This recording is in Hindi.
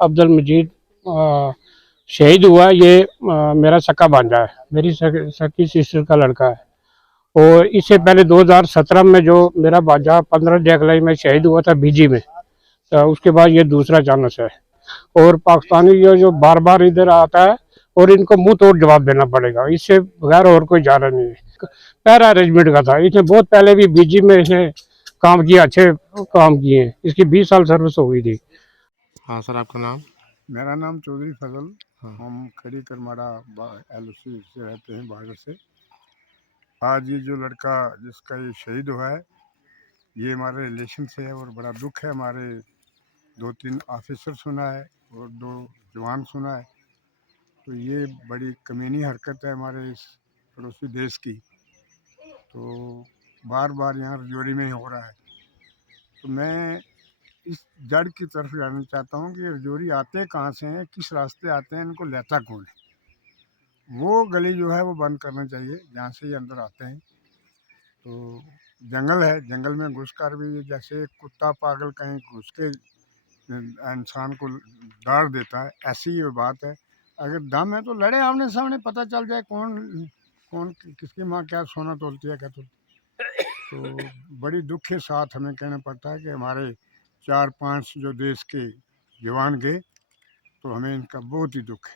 अब्दुल मजीद शहीद हुआ। ये मेरा सका भांजा है, मेरी सकी सिस्टर का लड़का है। और इससे पहले 2017 में जो मेरा भांजा 15 जुलाई में शहीद हुआ था बीजी में, तो उसके बाद ये दूसरा चांस है। और पाकिस्तानी जो बार बार इधर आता है और इनको मुंह तोड़ जवाब देना पड़ेगा, इससे बगैर और कोई चारा नहीं है। पैरा अरेंजमेंट का था, इसने बहुत पहले भी बीजी में इसने काम किया, अच्छे काम किए। इसकी 20 साल सर्विस हो गई थी। हाँ सर, आपका नाम? मेरा नाम चौधरी फजल। हाँ। हम खड़ी करमाड़ा LOC से रहते हैं, बाहर से। आज ये जो लड़का जिसका ये शहीद हुआ है, ये हमारे रिलेशन से है और बड़ा दुख है। हमारे 2-3 ऑफिसर सुना है और 2 जवान सुना है। तो ये बड़ी कमीनी हरकत है हमारे इस पड़ोसी देश की। तो बार बार यहाँ रजौरी में हो रहा है। तो मैं इस जड़ की तरफ जानना चाहता हूँ कि रजौरी आते कहाँ से हैं, किस रास्ते आते हैं, इनको लेता कौन है। वो गली जो है वो बंद करना चाहिए जहाँ से ये अंदर आते हैं। तो जंगल है, जंगल में घुसकर भी जैसे कुत्ता पागल कहीं घुस के इंसान को दाड़ देता है, ऐसी ये बात है। अगर दम है तो लड़े आमने सामने, पता चल जाए कौन कौन किसकी माँ क्या सोना तोलती है क्या तोलती है। तो बड़ी दुख के साथ हमें कहना पड़ता है कि हमारे 4-5 जो देश के जवान गए, तो हमें इनका बहुत ही दुख है।